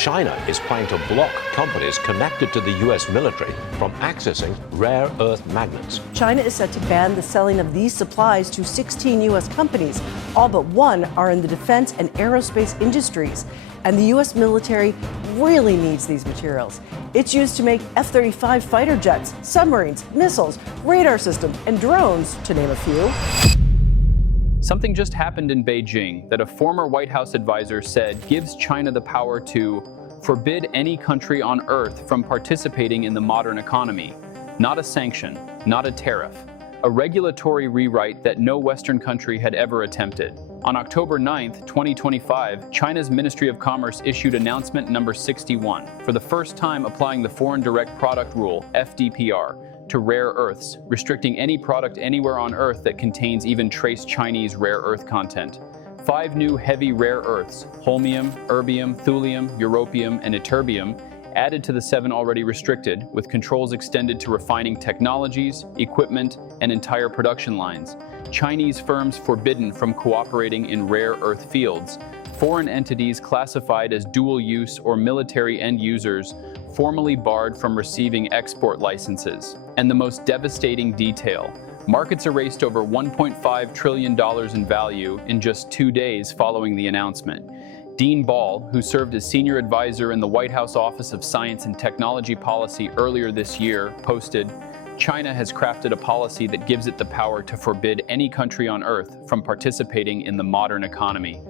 China is trying to block companies connected to the U.S. military from accessing rare earth magnets. China is set to ban the selling of these supplies to 16 U.S. companies. All but one are in the defense and aerospace industries. And the U.S. military really needs these materials. It's used to make F-35 fighter jets, submarines, missiles, radar systems, and drones, to name a few. Something just happened in Beijing that a former White House advisor said gives China the power to forbid any country on earth from participating in the modern economy. Not a sanction, not a tariff. A regulatory rewrite that no Western country had ever attempted. On October 9, 2025, China's Ministry of Commerce issued announcement number 61, for the first time applying the Foreign Direct Product Rule, FDPR, to rare earths, restricting any product anywhere on Earth that contains even trace Chinese rare earth content. 5 new heavy rare earths, holmium, erbium, thulium, europium, and ytterbium, added to the 7 already restricted, with controls extended to refining technologies, equipment, and entire production lines. Chinese firms forbidden from cooperating in rare earth fields. Foreign entities classified as dual-use or military end users formally barred from receiving export licenses. And the most devastating detail, markets erased over $1.5 trillion in value in just 2 days following the announcement. Dean Ball, who served as senior advisor in the White House Office of Science and Technology Policy earlier this year, posted, "China has crafted a policy that gives it the power to forbid any country on earth from participating in the modern economy."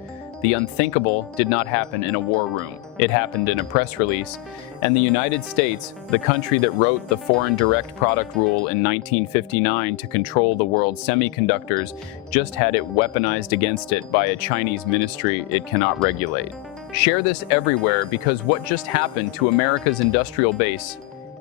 The unthinkable did not happen in a war room. It happened in a press release. And the United States, the country that wrote the Foreign Direct Product Rule in 1959 to control the world's semiconductors, just had it weaponized against it by a Chinese ministry it cannot regulate. Share this everywhere, because what just happened to America's industrial base,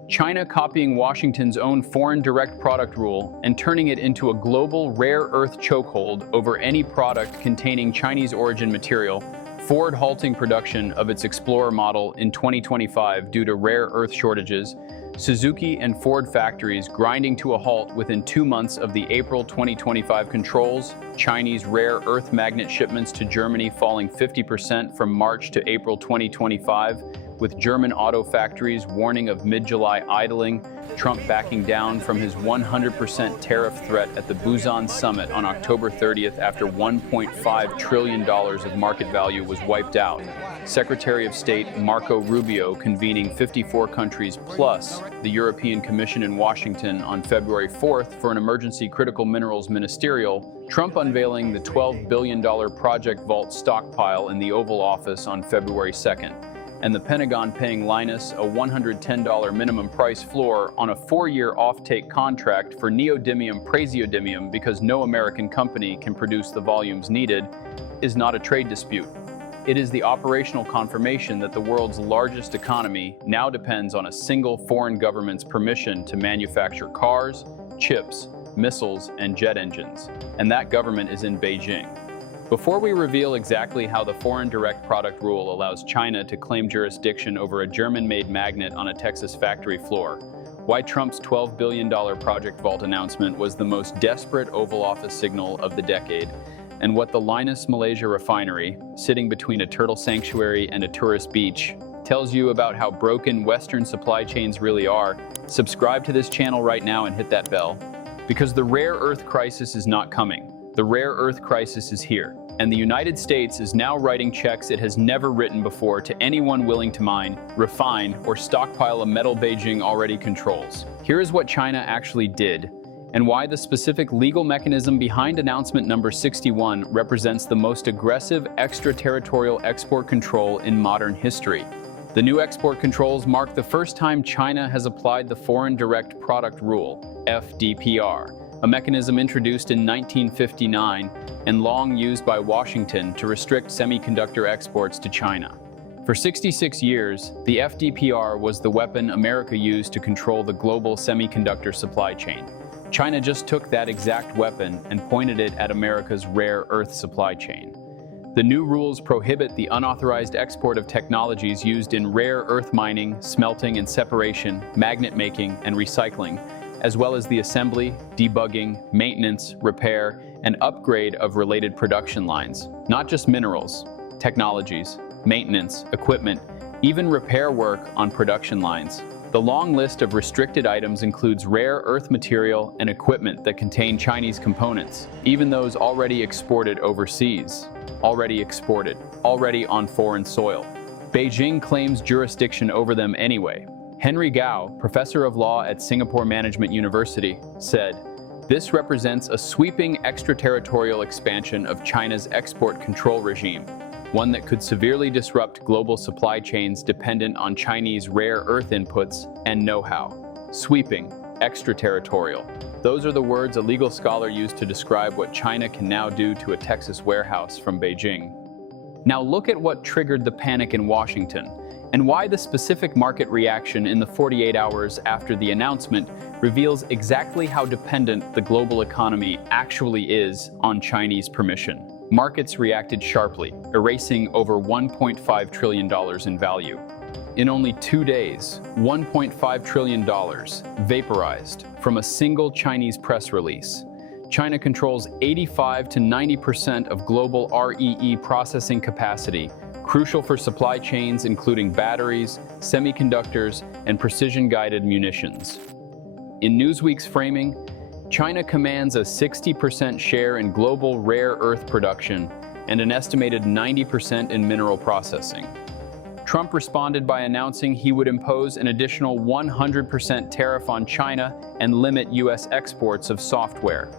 China copying Washington's own Foreign Direct Product Rule and turning it into a global rare earth chokehold over any product containing Chinese origin material, Ford halting production of its Explorer model in 2025 due to rare earth shortages, Suzuki and Ford factories grinding to a halt within 2 months of the April 2025 controls, Chinese rare earth magnet shipments to Germany falling 50% from March to April 2025, with German auto factories warning of mid-July idling, Trump backing down from his 100% tariff threat at the Busan summit on October 30th after $1.5 trillion of market value was wiped out, Secretary of State Marco Rubio convening 54 countries plus the European Commission in Washington on February 4th for an emergency critical minerals ministerial, Trump unveiling the $12 billion Project Vault stockpile in the Oval Office on February 2nd. And the Pentagon paying Linus a $110 minimum price floor on a 4-year offtake contract for neodymium praseodymium because no American company can produce the volumes needed, is not a trade dispute. It is the operational confirmation that the world's largest economy now depends on a single foreign government's permission to manufacture cars, chips, missiles, and jet engines. And that government is in Beijing. Before we reveal exactly how the Foreign Direct Product Rule allows China to claim jurisdiction over a German-made magnet on a Texas factory floor, why Trump's $12 billion Project Vault announcement was the most desperate Oval Office signal of the decade, and what the Linus Malaysia refinery, sitting between a turtle sanctuary and a tourist beach, tells you about how broken Western supply chains really are, subscribe to this channel right now and hit that bell. Because the rare earth crisis is not coming. The rare earth crisis is here, and the United States is now writing checks it has never written before to anyone willing to mine, refine, or stockpile a metal Beijing already controls. Here is what China actually did, and why the specific legal mechanism behind announcement number 61 represents the most aggressive extraterritorial export control in modern history. The new export controls mark the first time China has applied the Foreign Direct Product Rule, FDPR, a mechanism introduced in 1959 and long used by Washington to restrict semiconductor exports to China. For 66 years, the FDPR was the weapon America used to control the global semiconductor supply chain. China just took that exact weapon and pointed it at America's rare earth supply chain. The new rules prohibit the unauthorized export of technologies used in rare earth mining, smelting and separation, magnet making, and recycling, as well as the assembly, debugging, maintenance, repair, and upgrade of related production lines. Not just minerals, technologies, maintenance, equipment, even repair work on production lines. The long list of restricted items includes rare earth material and equipment that contain Chinese components, even those already exported overseas. Already exported, already on foreign soil. Beijing claims jurisdiction over them anyway. Henry Gao, professor of law at Singapore Management University, said, "This represents a sweeping extraterritorial expansion of China's export control regime, one that could severely disrupt global supply chains dependent on Chinese rare earth inputs and know-how." Sweeping, extraterritorial. Those are the words a legal scholar used to describe what China can now do to a Texas warehouse from Beijing. Now look at what triggered the panic in Washington, and why the specific market reaction in the 48 hours after the announcement reveals exactly how dependent the global economy actually is on Chinese permission. Markets reacted sharply, erasing over $1.5 trillion in value. In only 2 days, $1.5 trillion vaporized from a single Chinese press release. China controls 85 to 90% of global REE processing capacity, crucial for supply chains including batteries, semiconductors, and precision-guided munitions. In Newsweek's framing, China commands a 60% share in global rare earth production and an estimated 90% in mineral processing. Trump responded by announcing he would impose an additional 100% tariff on China and limit U.S. exports of software.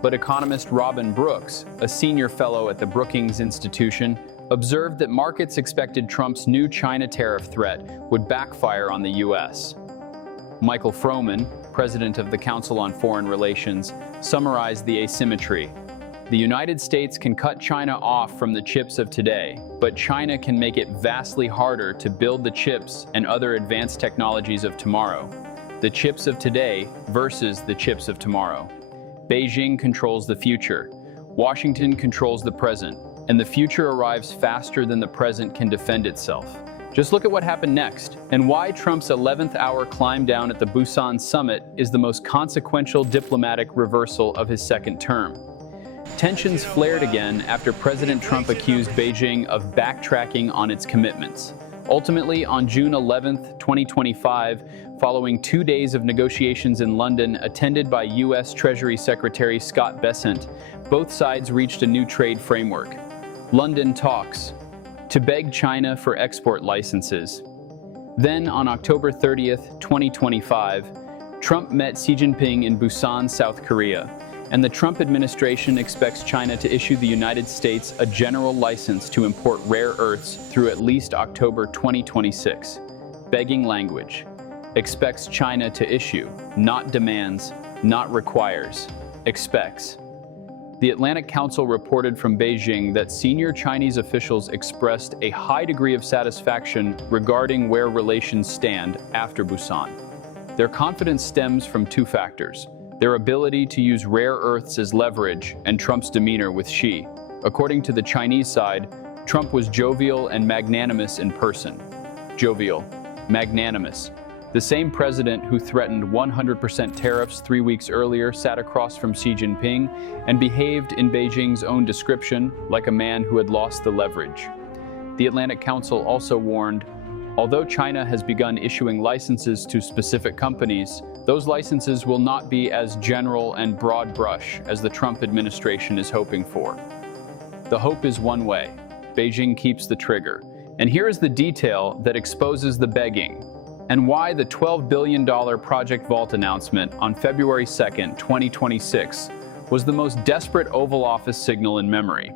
But economist Robin Brooks, a senior fellow at the Brookings Institution, observed that markets expected Trump's new China tariff threat would backfire on the U.S. Michael Froman, president of the Council on Foreign Relations, summarized the asymmetry. The United States can cut China off from the chips of today, but China can make it vastly harder to build the chips and other advanced technologies of tomorrow. The chips of today versus the chips of tomorrow. Beijing controls the future. Washington controls the present. And the future arrives faster than the present can defend itself. Just look at what happened next, and why Trump's 11th hour climb down at the Busan summit is the most consequential diplomatic reversal of his second term. Tensions flared again after President Trump accused Beijing of backtracking on its commitments. Ultimately, on June 11, 2025, following 2 days of negotiations in London attended by U.S. Treasury Secretary Scott Bessent, both sides reached a new trade framework. London talks to beg China for export licenses. Then, on October 30, 2025, Trump met Xi Jinping in Busan, South Korea, and the Trump administration expects China to issue the United States a general license to import rare earths through at least October 2026. Begging language. Expects China to issue, not demands, not requires, expects. The Atlantic Council reported from Beijing that senior Chinese officials expressed a high degree of satisfaction regarding where relations stand after Busan. Their confidence stems from two factors: their ability to use rare earths as leverage and Trump's demeanor with Xi. According to the Chinese side, Trump was jovial and magnanimous in person. Jovial, magnanimous. The same president who threatened 100% tariffs 3 weeks earlier sat across from Xi Jinping and behaved in Beijing's own description like a man who had lost the leverage. The Atlantic Council also warned, although China has begun issuing licenses to specific companies, those licenses will not be as general and broad brush as the Trump administration is hoping for. The hope is one way. Beijing keeps the trigger. And here is the detail that exposes the begging, and why the $12 billion Project Vault announcement on February 2, 2026 was the most desperate Oval Office signal in memory.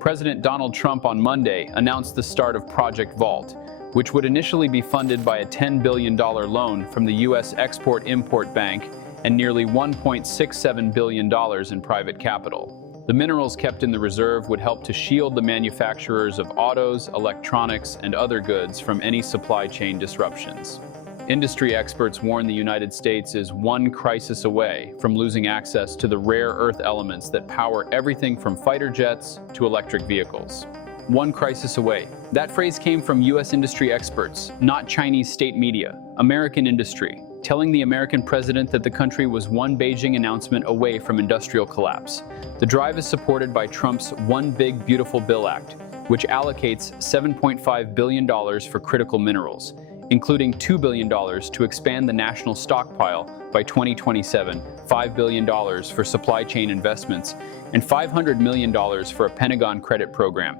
President Donald Trump on Monday announced the start of Project Vault, which would initially be funded by a $10 billion loan from the U.S. Export-Import Bank and nearly $1.67 billion in private capital. The minerals kept in the reserve would help to shield the manufacturers of autos, electronics, and other goods from any supply chain disruptions. Industry experts warn the United States is one crisis away from losing access to the rare earth elements that power everything from fighter jets to electric vehicles. One crisis away. That phrase came from U.S. industry experts, not Chinese state media. American industry, telling the American president that the country was one Beijing announcement away from industrial collapse. The drive is supported by Trump's One Big Beautiful Bill Act, which allocates $7.5 billion for critical minerals, including $2 billion to expand the national stockpile by 2027, $5 billion for supply chain investments, and $500 million for a Pentagon credit program.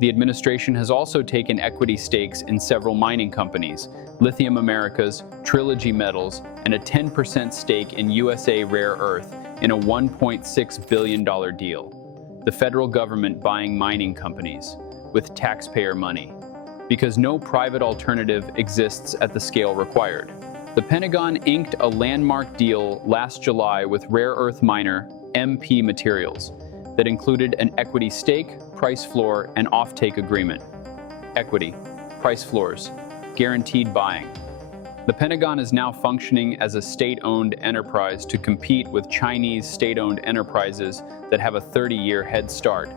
The administration has also taken equity stakes in several mining companies, Lithium Americas, Trilogy Metals, and a 10% stake in USA Rare Earth in a $1.6 billion deal. The federal government buying mining companies with taxpayer money, because no private alternative exists at the scale required. The Pentagon inked a landmark deal last July with rare earth miner MP Materials that included an equity stake, price floor, and offtake agreement. Equity, price floors, guaranteed buying. The Pentagon is now functioning as a state-owned enterprise to compete with Chinese state-owned enterprises that have a 30-year head start.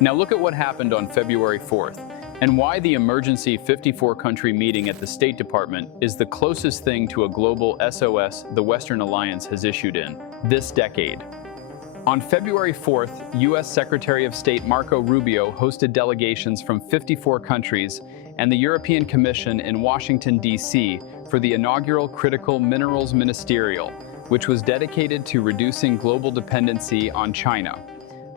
Now look at what happened on February 4th. And why the emergency 54-country meeting at the State Department is the closest thing to a global SOS the Western Alliance has issued in this decade. On February 4th, U.S. Secretary of State Marco Rubio hosted delegations from 54 countries and the European Commission in Washington, D.C. for the inaugural Critical Minerals Ministerial, which was dedicated to reducing global dependency on China.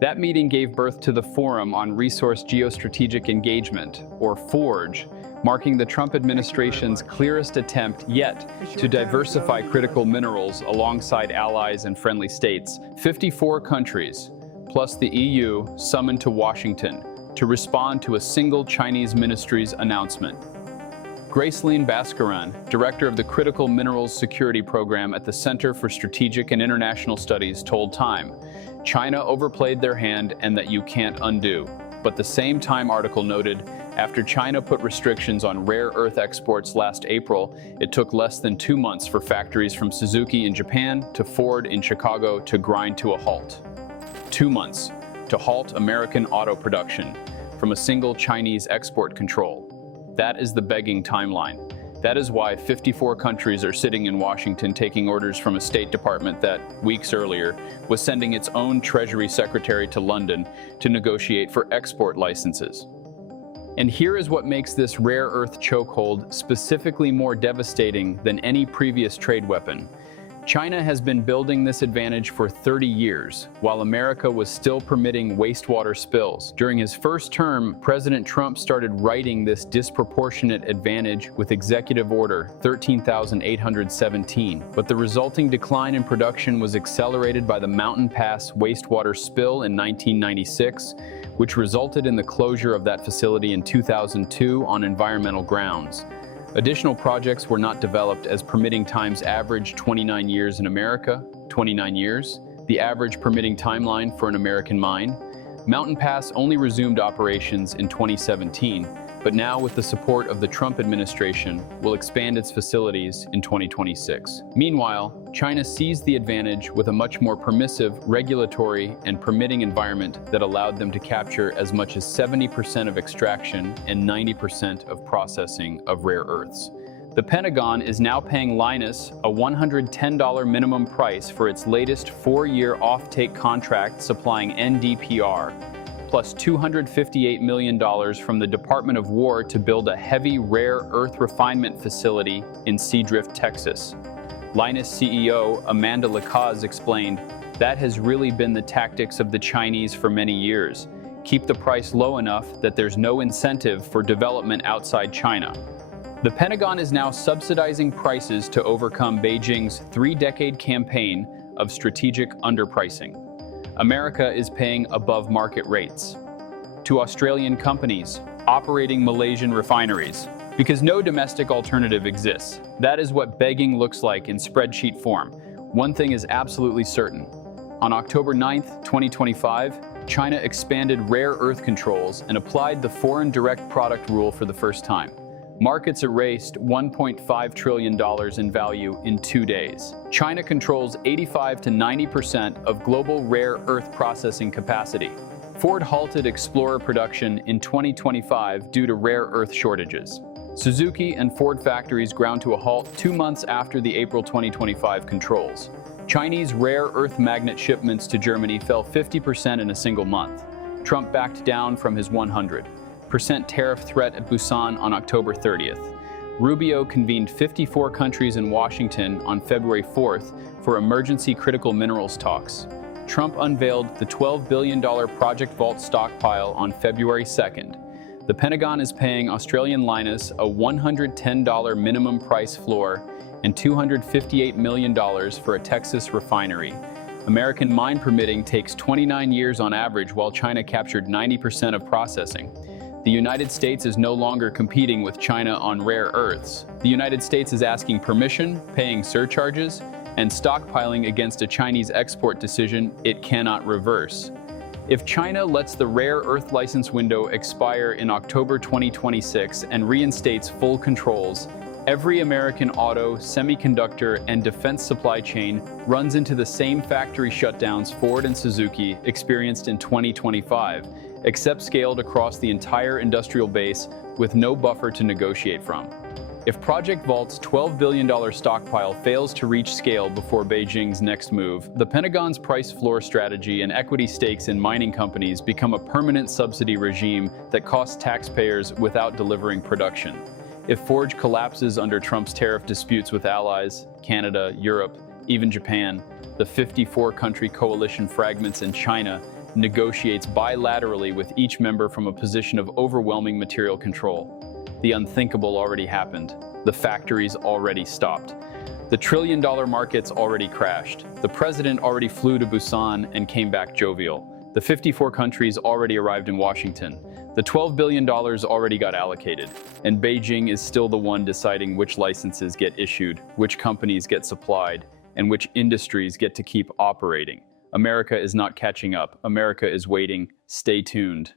That meeting gave birth to the Forum on Resource Geostrategic Engagement, or FORGE, marking the Trump administration's clearest attempt yet to diversify critical minerals alongside allies and friendly states. 54 countries, plus the EU, summoned to Washington to respond to a single Chinese ministry's announcement. Graceline Bhaskaran, director of the Critical Minerals Security Program at the Center for Strategic and International Studies, told Time, China overplayed their hand and that you can't undo. But the same Time article noted, after China put restrictions on rare earth exports last April, it took less than 2 months for factories from Suzuki in Japan to Ford in Chicago to grind to a halt. 2 months to halt American auto production from a single Chinese export control. That is the begging timeline. That is why 54 countries are sitting in Washington taking orders from a State Department that, weeks earlier, was sending its own Treasury Secretary to London to negotiate for export licenses. And here is what makes this rare earth chokehold specifically more devastating than any previous trade weapon. China has been building this advantage for 30 years, while America was still permitting wastewater spills. During his first term, President Trump started righting this disproportionate advantage with Executive Order 13,817, but the resulting decline in production was accelerated by the Mountain Pass wastewater spill in 1996, which resulted in the closure of that facility in 2002 on environmental grounds. Additional projects were not developed as permitting times averaged 29 years in America, 29 years, the average permitting timeline for an American mine. Mountain Pass only resumed operations in 2017, but now with the support of the Trump administration, will expand its facilities in 2026. Meanwhile, China seized the advantage with a much more permissive regulatory and permitting environment that allowed them to capture as much as 70% of extraction and 90% of processing of rare earths. The Pentagon is now paying Lynas a $110 minimum price for its latest 4-year offtake contract supplying NdPr, plus $258 million from the Department of War to build a heavy rare earth refinement facility in Seadrift, Texas. Lynas CEO Amanda Lacaze explained, "That has really been the tactics of the Chinese for many years. Keep the price low enough that there's no incentive for development outside China." The Pentagon is now subsidizing prices to overcome Beijing's 3-decade campaign of strategic underpricing. America is paying above market rates to Australian companies operating Malaysian refineries because no domestic alternative exists. That is what begging looks like in spreadsheet form. One thing is absolutely certain. On October 9th, 2025, China expanded rare earth controls and applied the foreign direct product rule for the first time. Markets erased $1.5 trillion in value in 2 days. China controls 85 to 90% of global rare earth processing capacity. Ford halted Explorer production in 2025 due to rare earth shortages. Suzuki and Ford factories ground to a halt 2 months after the April 2025 controls. Chinese rare earth magnet shipments to Germany fell 50% in a single month. Trump backed down from his 100% tariff threat at Busan on October 30th. Rubio convened 54 countries in Washington on February 4th for emergency critical minerals talks. Trump unveiled the $12 billion Project Vault stockpile on February 2nd. The Pentagon is paying Australian Linus a $110 minimum price floor and $258 million for a Texas refinery. American mine permitting takes 29 years on average, while China captured 90% of processing. The United States is no longer competing with China on rare earths. The United States is asking permission, paying surcharges, and stockpiling against a Chinese export decision it cannot reverse. If China lets the rare earth license window expire in October 2026 and reinstates full controls, every American auto, semiconductor, and defense supply chain runs into the same factory shutdowns Ford and Suzuki experienced in 2025, except scaled across the entire industrial base with no buffer to negotiate from. If Project Vault's $12 billion stockpile fails to reach scale before Beijing's next move, the Pentagon's price floor strategy and equity stakes in mining companies become a permanent subsidy regime that costs taxpayers without delivering production. If Forge collapses under Trump's tariff disputes with allies, Canada, Europe, even Japan, the 54-country coalition fragments and China negotiates bilaterally with each member from a position of overwhelming material control. The unthinkable already happened. The factories already stopped. The trillion-dollar markets already crashed. The president already flew to Busan and came back jovial. The 54 countries already arrived in Washington. The $12 billion already got allocated. And Beijing is still the one deciding which licenses get issued, which companies get supplied, and which industries get to keep operating. America is not catching up. America is waiting. Stay tuned.